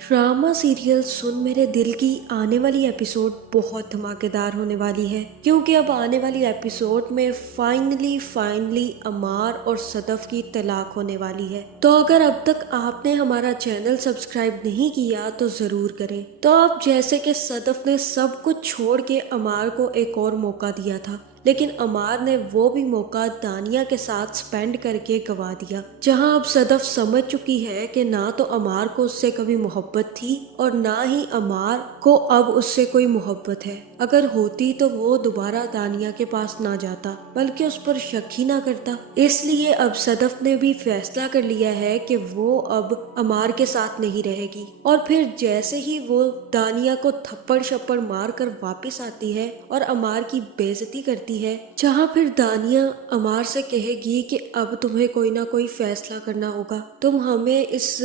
Drama serial सुन मेरे दिल की आने वाली एपिसोड बहुत धमाकेदार होने वाली है, क्योंकि अब आने वाली एपिसोड में फाइनली अमार और सदफ की तलाक होने वाली है। तो अगर अब तक आपने हमारा चैनल सब्सक्राइब नहीं किया तो जरूर करें। तो अब जैसे कि सदफ ने सब कुछ छोड़ के अमार को एक और मौका दिया था, लेकिन अमार ने वो भी मौका दानिया के साथ स्पेंड करके गवा दिया। जहां अब सदफ समझ चुकी है कि ना तो अमार को उससे कभी मोहब्बत थी और ना ही अमार को अब उससे कोई मोहब्बत है। अगर होती तो वो दोबारा दानिया के पास ना जाता, बल्कि उस पर शक ही ना करता। इसलिए अब सदफ ने भी फैसला कर लिया है कि वो अब अमार के साथ नहीं रहेगी। और फिर जैसे ही वो दानिया को थप्पड़ शप्पड़ मार कर वापिस आती है और अमार की बेइज्जती करती है, जहाँ फिर दानिया अमार से कहेगी कि अब तुम्हें कोई ना कोई फैसला करना होगा, तुम हमें इस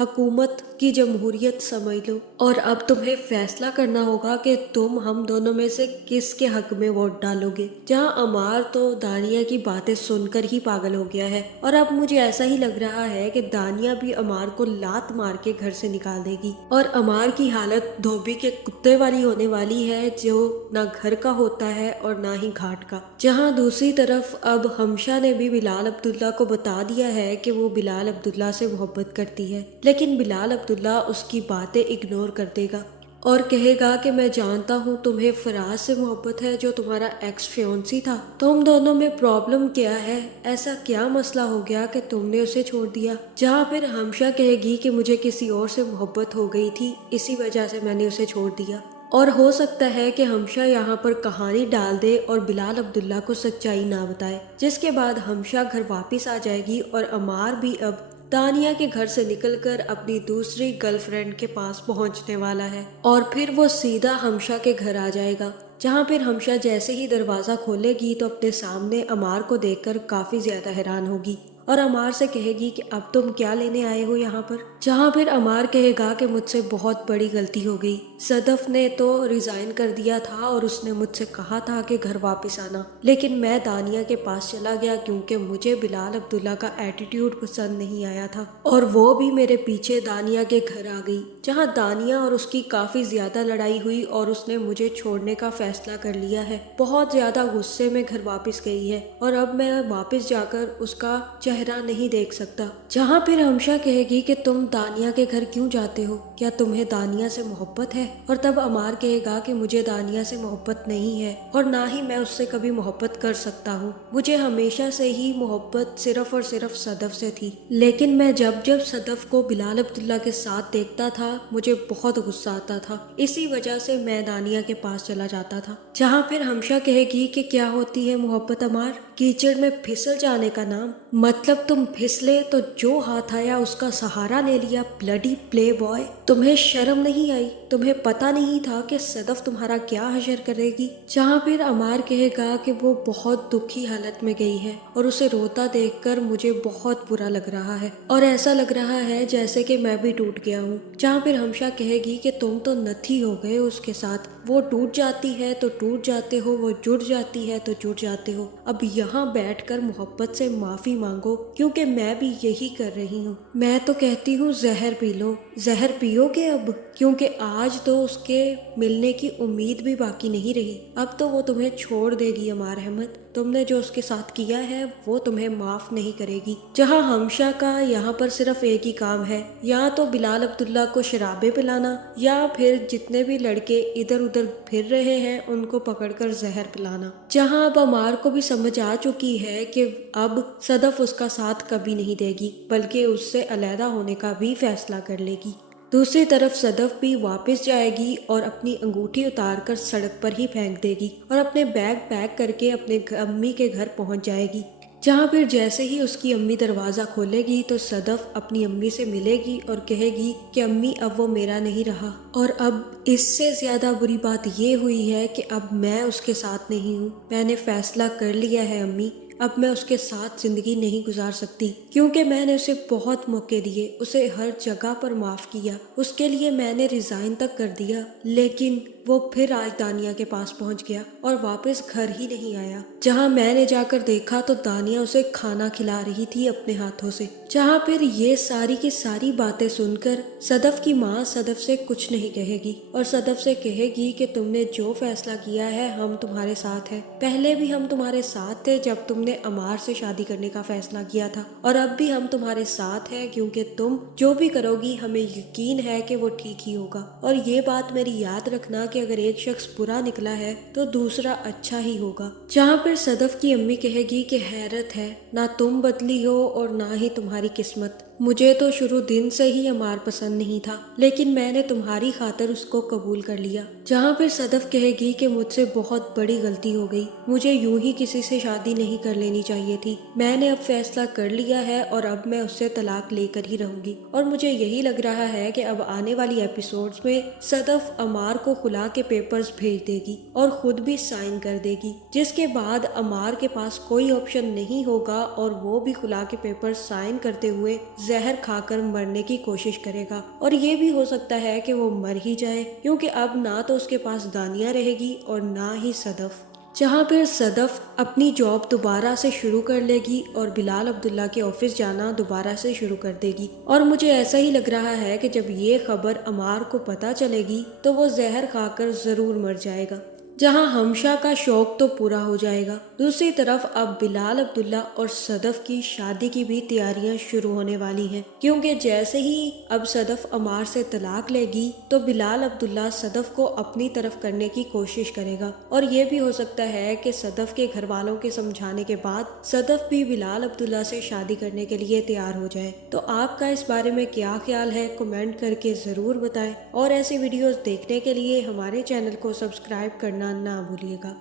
हुकूमत की जमहूरियत समझ लो और अब तुम्हें फैसला करना होगा कि तुम हम दोनों में से किसके हक में वोट डालोगे। जहाँ अमार तो दानिया की बातें सुनकर ही पागल हो गया है और अब मुझे ऐसा ही लग रहा है कि दानिया भी अमार को लात मार के घर से निकाल देगी और अमार की हालत धोबी के कुत्ते वाली होने वाली है, जो ना घर का होता है और ना ही घाट का। जहाँ दूसरी तरफ अब हमशा ने भी बिलाल अब्दुल्ला को बता दिया है कि वो बिलाल अब्दुल्ला से मोहब्बत करती है, लेकिन बिलाल अब्दुल्ला उसकी बातें इग्नोर कर देगा और कहेगा कि मैं जानता हूँ तुम्हें फराज से मोहब्बत है, जो तुम्हारा एक्स फियोंसी था। तुम दोनों में प्रॉब्लम क्या है? ऐसा क्या मसला हो गया कि तुमने उसे छोड़ दिया? जहाँ फिर हमशा कहेगी कि मुझे किसी और से मोहब्बत हो गई थी, इसी वजह से मैंने उसे छोड़ दिया। और हो सकता है कि हमशा यहाँ पर कहानी डाल दे और बिलाल अब्दुल्ला को सच्चाई ना बताए, जिसके बाद हमशा घर वापस आ जाएगी और अमार भी अब दानिया के घर से निकलकर अपनी दूसरी गर्लफ्रेंड के पास पहुंचने वाला है और फिर वो सीधा हमशा के घर आ जाएगा। जहाँ फिर हमशा जैसे ही दरवाजा खोलेगी तो अपने सामने अमार को देखकर काफी ज्यादा हैरान होगी और अमार से कहेगी कि अब तुम क्या लेने आए हो यहाँ पर। जहाँ फिर अमार कहेगा कि मुझसे बहुत बड़ी गलती हो गई, सदफ ने तो रिजाइन कर दिया था और उसने मुझसे कहा था कि घर वापस आना, लेकिन मैं दानिया के पास चला गया क्योंकि मुझे बिलाल अब्दुल्ला का एटीट्यूड पसंद नहीं आया था और वो भी मेरे पीछे दानिया के घर आ गई। जहाँ दानिया और उसकी काफी ज्यादा लड़ाई हुई और उसने मुझे छोड़ने का फैसला कर लिया है। बहुत ज्यादा गुस्से में घर वापस गई है और अब मैं वापस जाकर उसका चेहरा नहीं देख सकता। जहाँ फिर हमशा कहेगी कि तुम दानिया के घर क्यों जाते हो, क्या तुम्हें दानिया से मोहब्बत है? और तब अमार कहेगा कि मुझे दानिया से मोहब्बत नहीं है और ना ही मैं उससे कभी मोहब्बत कर सकता हूँ। मुझे हमेशा से ही मोहब्बत सिर्फ और सिर्फ सदफ से थी, लेकिन मैं जब जब सदफ को बिलाल अब्दुल्ला के साथ देखता था मुझे बहुत गुस्सा आता था, इसी वजह से मैं दानिया के पास चला जाता था। जहाँ फिर हमशा कहेगी कि क्या होती है मोहब्बत अमार? कीचड़ में फिसल जाने का नाम। मतलब तुम फिसले तो जो हाथ आया उसका सहारा ले लिया। ब्लडी प्ले बॉय, तुम्हें शर्म नहीं आई? तुम्हें पता नहीं था कि सदफ तुम्हारा क्या हशर करेगी? जहाँ फिर अमार कहेगा कि वो बहुत दुखी हालत में गई है और उसे रोता देखकर मुझे बहुत बुरा लग रहा है और ऐसा लग रहा है जैसे कि मैं भी टूट गया हूँ। जहाँ फिर हमशा कहेगी कि तुम तो नथी हो गए उसके साथ, वो टूट जाती है तो टूट जाते हो, वो जुड़ जाती है तो जुड़ जाते हो। अब यहाँ बैठकर मोहब्बत से माफी मांगो, क्योंकि मैं भी यही कर रही हूँ। मैं तो कहती हूँ जहर पी लो। जहर पियोगे अब? क्योंकि आज तो उसके मिलने की उम्मीद भी बाकी नहीं रही। अब तो वो तुम्हें छोड़ देगी अमार अहमद। तुमने जो उसके साथ किया है वो तुम्हें माफ नहीं करेगी। जहाँ हमशा का यहाँ पर सिर्फ एक ही काम है, या तो बिलाल अब्दुल्ला को शराबे पिलाना या फिर जितने भी लड़के इधर उधर फिर रहे हैं उनको पकड़कर जहर पिलाना। जहाँ अब अमार को भी समझ आ चुकी है कि अब सदफ उसका साथ कभी नहीं देगी, बल्कि उससे अलहदा होने का भी फैसला कर लेगी। दूसरी तरफ सदफ भी वापस जाएगी और अपनी अंगूठी उतारकर सड़क पर ही फेंक देगी और अपने बैग पैक करके अपने अम्मी के घर पहुंच जाएगी। जहाँ फिर जैसे ही उसकी अम्मी दरवाज़ा खोलेगी तो सदफ अपनी अम्मी से मिलेगी और कहेगी कि अम्मी अब वो मेरा नहीं रहा। और अब इससे ज़्यादा बुरी बात ये हुई है कि अब मैं उसके साथ नहीं हूँ। मैंने फैसला कर लिया है अम्मी, اب میں اس کے ساتھ زندگی نہیں گزار سکتی، کیونکہ میں نے اسے بہت موقع دیے، اسے ہر جگہ پر معاف کیا، اس کے لیے میں نے ریزائن تک کر دیا، لیکن وہ پھر آج دانیہ کے پاس پہنچ گیا اور واپس گھر ہی نہیں آیا۔ جہاں میں نے جا کر دیکھا تو دانیہ اسے کھانا کھلا رہی تھی اپنے ہاتھوں سے۔ جہاں پھر یہ ساری کی ساری باتیں سن کر صدف کی ماں صدف سے کچھ نہیں کہے گی اور صدف سے کہے گی کہ تم نے جو فیصلہ کیا ہے ہم تمہارے ساتھ ہیں، پہلے بھی ہم تمہارے ساتھ تھے جب تم نے عمار سے شادی کرنے کا فیصلہ کیا تھا، اور اب بھی ہم تمہارے ساتھ ہیں، کیونکہ تم جو بھی کرو گی ہمیں یقین ہے کہ وہ ٹھیک ہی ہوگا۔ اور یہ بات میری یاد رکھنا کہ اگر ایک شخص برا نکلا ہے تو دوسرا اچھا ہی ہوگا۔ جہاں پھر صدف کی امی کہے گی کہ حیرت ہے، نہ تم بدلی ہو اور نہ ہی تمہاری قسمت، مجھے تو شروع دن سے ہی عمار پسند نہیں تھا، لیکن میں نے تمہاری خاطر اس کو قبول کر لیا۔ جہاں پھر صدف کہے گی کہ مجھ سے بہت بڑی غلطی ہو گئی، مجھے یوں ہی کسی سے شادی نہیں کر لینی چاہیے تھی، میں نے اب فیصلہ کر لیا ہے اور اب میں اس سے طلاق لے کر ہی رہوں گی، اور مجھے یہی لگ رہا ہے کہ اب آنے والی ایپیسوڈز میں صدف عمار کو خلا کے پیپرز بھیج دے گی اور خود بھی سائن کر دے گی، جس کے بعد عمار کے پاس کوئی آپشن نہیں ہوگا اور وہ بھی خلا کے پیپر سائن کرتے ہوئے زہر کھا کر مرنے کی کوشش کرے گا، اور یہ بھی ہو سکتا ہے کہ وہ مر ہی جائے، کیونکہ اب نہ تو اس کے پاس دانیہ رہے گی اور نہ ہی صدف۔ جہاں پھر صدف اپنی جاب دوبارہ سے شروع کر لے گی اور بلال عبداللہ کے آفس جانا دوبارہ سے شروع کر دے گی، اور مجھے ایسا ہی لگ رہا ہے کہ جب یہ خبر عمار کو پتہ چلے گی تو وہ زہر کھا کر ضرور مر جائے گا۔ جہاں ہمشا کا شوق تو پورا ہو جائے گا، دوسری طرف اب بلال عبداللہ اور صدف کی شادی کی بھی تیاریاں شروع ہونے والی ہیں، کیونکہ جیسے ہی اب صدف عمار سے طلاق لے گی تو بلال عبداللہ صدف کو اپنی طرف کرنے کی کوشش کرے گا، اور یہ بھی ہو سکتا ہے کہ صدف کے گھر والوں کے سمجھانے کے بعد صدف بھی بلال عبداللہ سے شادی کرنے کے لیے تیار ہو جائے۔ تو آپ کا اس بارے میں کیا خیال ہے، کمنٹ کر کے ضرور بتائیں، اور ایسی ویڈیوز دیکھنے کے لیے ہمارے چینل کو سبسکرائب کرنا نہ بھولیے گا۔